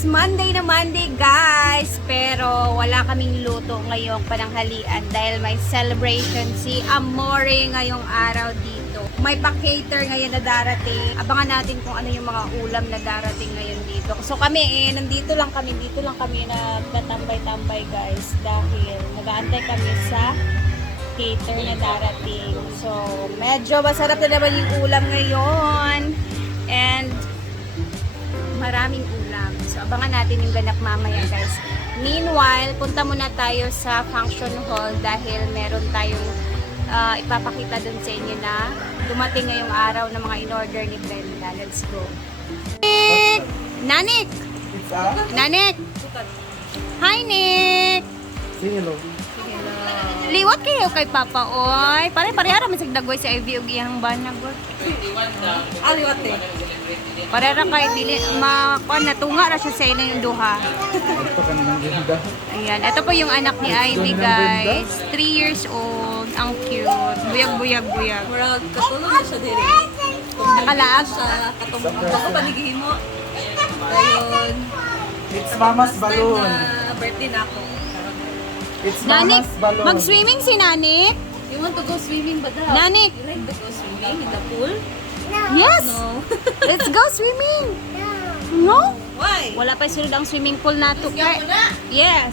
It's Monday na Monday, guys. Pero wala kaming luto ngayong pananghalian dahil may celebration si Amore ngayong araw dito. May pa-cater ngayon na darating. Abangan natin kung ano yung mga ulam na darating ngayon dito. So kami nandito lang kami na tatambay-tambay, guys, dahil nag-aantay kami sa cater na darating. So medyo masarap na naman yung ulam ngayon. And maraming ulam. So, abangan natin yung ganap mamaya, guys. Meanwhile, punta muna tayo sa function hall dahil meron tayong ipapakita dun sa inyo na dumating ngayong araw ng mga in-order ni Brenda. Let's go. Nick! Nanik! Nanik! Hi, Nick! Say hello. Liwat kayo kay Papa, oy. Pare-pareha naman sigdagoy sa IV og iyang banagod. Aliwat eh. Parera kay dili natunga ra siya sa ila yung duha. Ito ka naman ganda. Ayan, ito po yung anak ni Ivy, guys. 3 years old. Ang cute. Buyag. Murag katulog na siya diri. Nakalaag. Sa katong ako panigihimo. Dayon. It's Mama's balloon. Na birthday na ako. It's Nanik, Mama's balloon. mag-swimming si Nanik? You want to go swimming ba daw? Nanik! You like to go swimming in the pool? Yes! No. Let's go swimming! No? Why? Wala pa sunod ang swimming pool na to. Yes!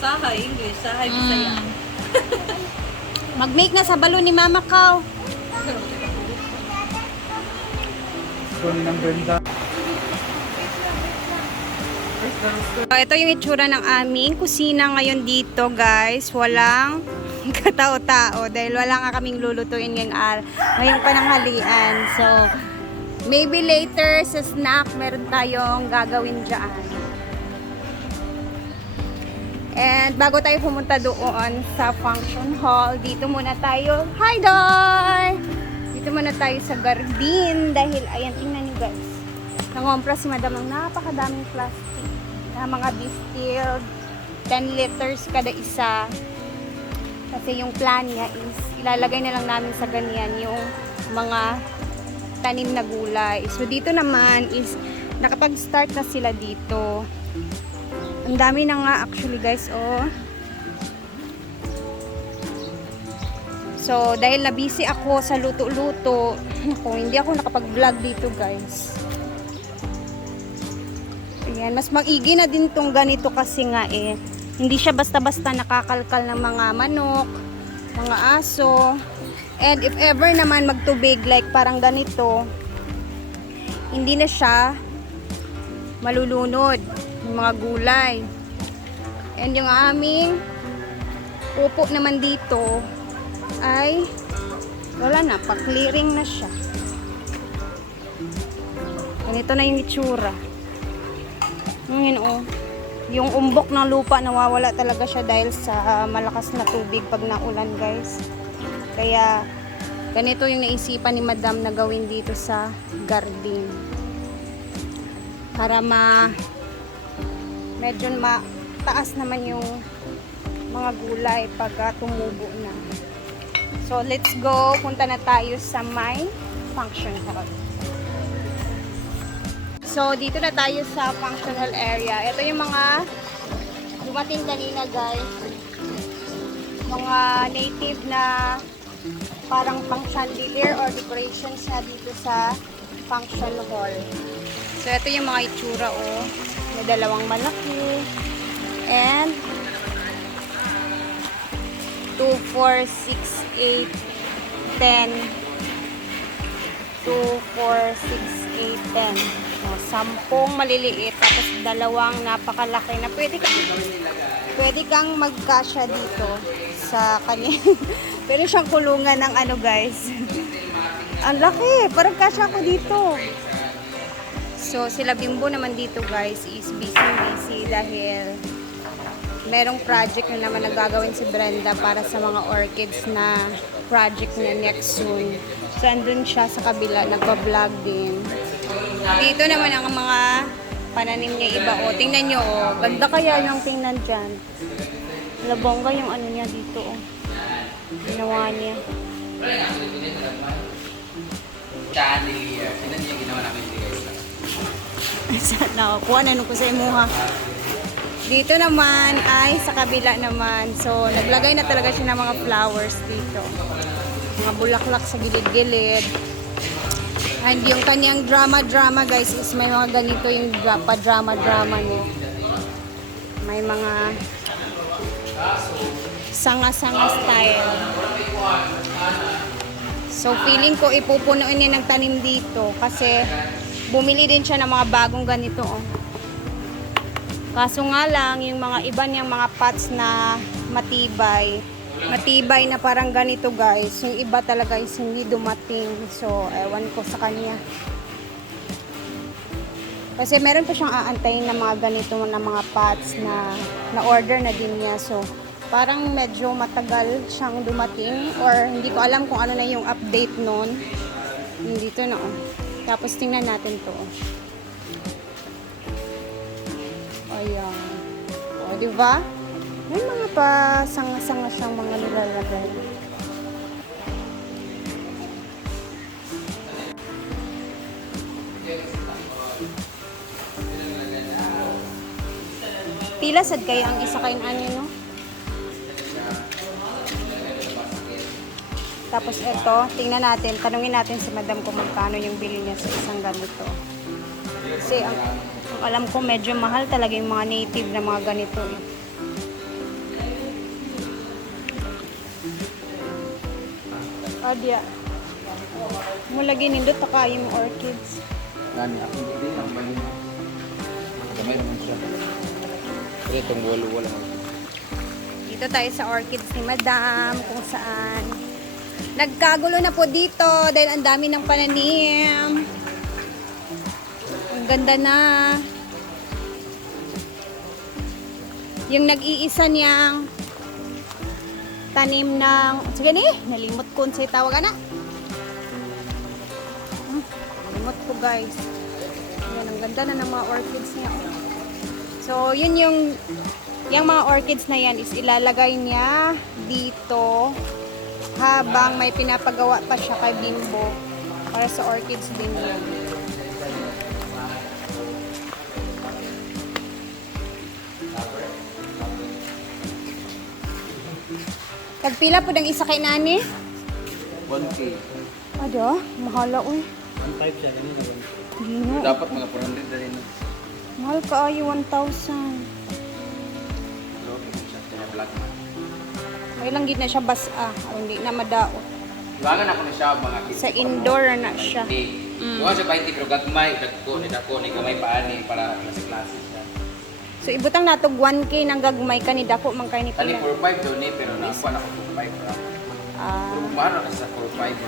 Sahay English, sahay Bisaya. Mag-make na sa balon ni Mama Kao. Ito ng Brenda. So, ito yung itsura ng aming kusina ngayon dito, guys. Walang katao-tao dahil wala nga kaming lulutuin ngayong pananghalian. So, maybe later sa snack, meron tayong gagawin dyan. And bago tayo pumunta doon sa function hall, dito muna tayo. Hi, Doy! Dito muna tayo sa garden dahil, ayan, tingnan nyo, guys. Nangompra si Madam ng napakadaming plastic na mga distilled 10 liters kada isa. Kasi yung plan niya is ilalagay na lang namin sa ganyan yung mga tanim na gulay. So dito naman is nakapag-start na sila dito. Ang dami na nga actually, guys, oh. So dahil na busy ako sa luto-luto, hindi ako nakapag-vlog dito, guys. Ayan, mas mag-igi na din tong ganito kasi nga hindi siya basta-basta nakakalkal ng mga manok, mga aso. And if ever naman magtubig like parang ganito, hindi na siya malulunod ng mga gulay. And yung aming upo naman dito ay wala na, pa-clearing na siya. Ganito na yung itsura. Ngayon, yung umbok ng lupa nawawala talaga siya dahil sa malakas na tubig pag naulan, guys. Kaya ganito yung naisipan ni Madam na gawin dito sa garden para medyo mataas naman yung mga gulay pag tumubo na. So let's go, punta na tayo sa my function hall. So, dito na tayo sa functional area. Ito yung mga dumating kanina, guys. Mga native na parang pang chandelier or decorations na dito sa function hall. So, ito yung mga itsura, oh. May dalawang malaki. And 2, 4, 6, 8, 10. 2, 4, 6, 8, 10. So, 10 maliliit tapos dalawang napakalaki na pwede kang magkasya dito sa kanya. Pero siyang kulungan ng ano, guys. Ang laki, parang kasya ko dito. So sila Bimbo naman dito, guys, is busy dahil merong project na naman nagagawin si Brenda para sa mga orchids na project niya next soon. So andun siya sa kabila, nagpa-vlog din. Dito naman ang mga pananim niya iba. O, tingnan nyo, o. Ganda kaya ng tingnan dyan. Labongga yung ano niya dito, o. Ginawa niya. Chandelier. Tignan niyo yung ginawa namin guys. Nakakuha na nung ko sa imuha. Dito naman ay sa kabila naman. So, naglagay na talaga siya ng mga flowers dito. Mga bulaklak sa gilid-gilid. And yung kanyang drama-drama guys is may mga ganito yung pa-drama-drama niya. May mga sanga-sanga style. So, feeling ko ipupunuin niya ng tanim dito kasi bumili din siya ng mga bagong ganito. Oh. Kaso nga lang, yung mga iba niyang mga pots na matibay na parang ganito guys. Yung iba talaga is hindi dumating. So, ewan ko sa kanya. Kasi meron pa siyang aantayin na mga ganito na mga pots na na-order na din niya. So, parang medyo matagal siyang dumating or hindi ko alam kung ano na yung update nun. Dito na oh. Tapos tingnan natin to. Ayan. O, diba? May mga pa sanga-sanga siyang mga nilalagay. Pila sad kaya ang isa kain anyo, no? Tapos ito, tingnan natin, tanungin natin si madam kung magkano yung bili niya sa isang ganito. Kasi ang alam ko medyo mahal talaga yung mga native na mga ganito eh. Adya. Mulagi nindot pa kayo yung orchids. Gani ako hindi lang bali. Gamay naman siya. Pero itong walo-walo. Dito tayo sa orchids ni madam kung saan nagkagulo na po dito dahil ang dami ng pananim. Ang ganda na. Yung nag-iisa niyang tanim ng... Sige ni, nalimot ko sa tawag na. Nalimot ko guys. Yan, ang ganda na ng mga orchids niya. So, yun yung mga orchids na yan is ilalagay niya dito habang may pinapagawa pa siya kay Bimbo para sa orchids din yan. Pagpila po ng isa kay nani? 1K. Ado, mahala uy. 1.5 siya kanina. Gino. Dapat mga 400 na rin. Mahal ka ayo 1,000. Ay lang gid na siya basa, hindi na madao. Iwangan ako na siya mga kids. Sa indoor na siya. Iwangan siya 20 pero gagmay, dagko ni gamay paani para klase-klase siya. So ibutang natog 1K nang gagmay ka ni dako man kay ni Tani pila. 4-5 doon eh, pero nakuha na ko 4-5 ra. Ah, Pero paano na sa 4-5?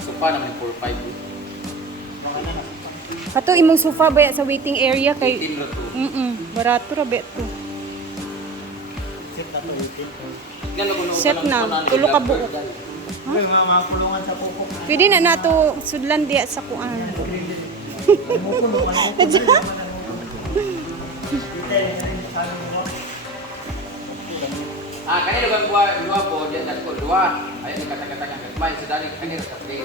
So paano may 4-5? kato imong sofa ba sa waiting area kay 18 ra to. barato ra bet to. Set na, tulo ka buok. May mga kulungan sa pupo. Pwede na nato sudlan diya sa kuan. Kanina ba dua po, diyan dagko dua. Ayun kata-kata nga gagmay sa dali kanina sa play.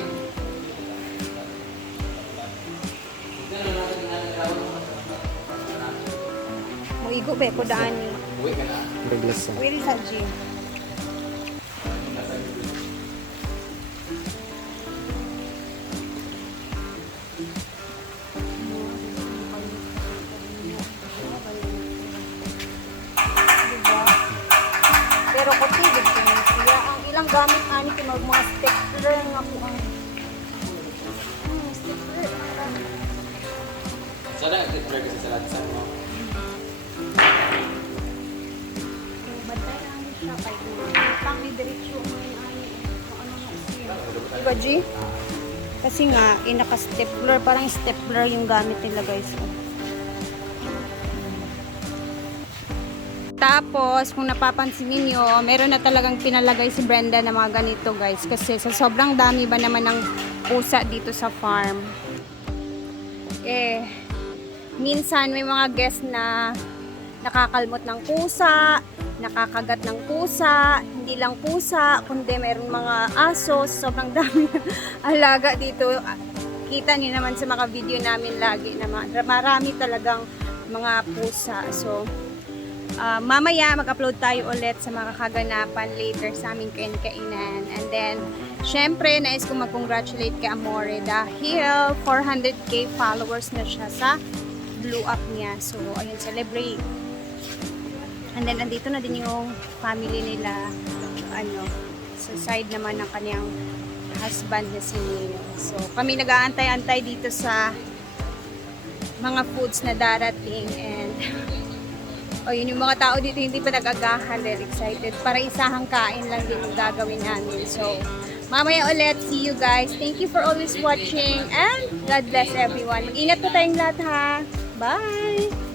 Moigo ba ko daan ni. Uwi ka na. Reglas sa. Will sa gym. Pero ko tigil ko na siya. Ang ilang gamit ani ko mga stapler nga po ang stapler. Sana nag-trigger kasi sa lahat sa mo. Bantay namin siya kay pang diretso mo yung ani. Ano na siya. Diba, G? Kasi nga, inaka-stapler, parang stapler yung gamit nila guys. Tapos, kung napapansin niyo, meron na talagang pinalagay si Brenda na mga ganito guys. Kasi sa sobrang dami ba naman ng pusa dito sa farm. Minsan may mga guest na nakakalmot ng pusa, nakakagat ng pusa, hindi lang pusa, kundi meron mga aso, sobrang dami ng alaga dito. makikita niyo naman sa mga video namin lagi na marami talagang mga pusa. So, mamaya mag-upload tayo ulit sa mga kaganapan later sa aming kainan. And then, syempre, nais kong mag-congratulate kay Amore dahil 400k followers na siya sa Blue Up niya. So, ayun, celebrate. And then, andito na din yung family nila, sa side naman ng kanyang husband na si Nino. So, kami nag-aantay-antay dito sa mga foods na darating. And, yun yung mga tao dito hindi pa nag-agahan. They're excited. Para isahang kain lang din yung gagawin namin. So, mamaya ulit. See you guys. Thank you for always watching. And God bless everyone. Mag-ingat po tayong lahat ha. Bye!